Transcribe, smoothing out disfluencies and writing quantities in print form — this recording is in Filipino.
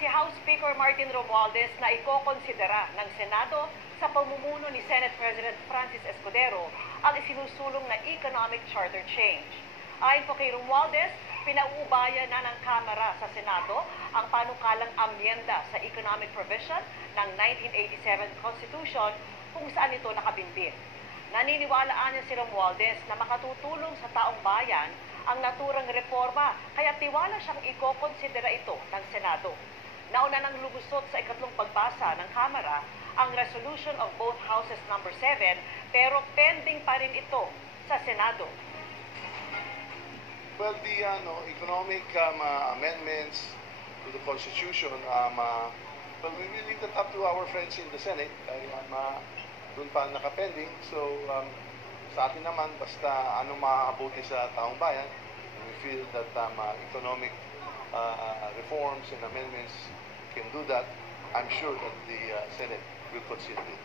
si House Speaker Martin Romualdez na ikokonsidera ng Senado sa pamumuno ni Senate President Francis Escudero ang isinusulong na economic charter change. Ayon po kay Romualdez, pinauubaya na ng Kamara sa Senado ang panukalang amyenda sa economic provision ng 1987 Constitution kung saan ito nakabinbin. Naniniwalaan niya si Romualdez na makatutulong sa taong bayan ang naturang reforma, kaya tiwala siyang ikokonsidera ito ng Senado. Nauna nang lumusot sa ikatlong pagbasa ng Kamara ang resolution of both houses number 7, pero pending pa rin ito sa Senado. Well, the economic amendments to the Constitution, well, we will leave that up to our friends in the Senate. Doon pa nakapending. So, sa atin naman, basta anong maabuti sa taong bayan, we feel that economic reforms and amendments can do that. I'm sure that the Senate will consider it.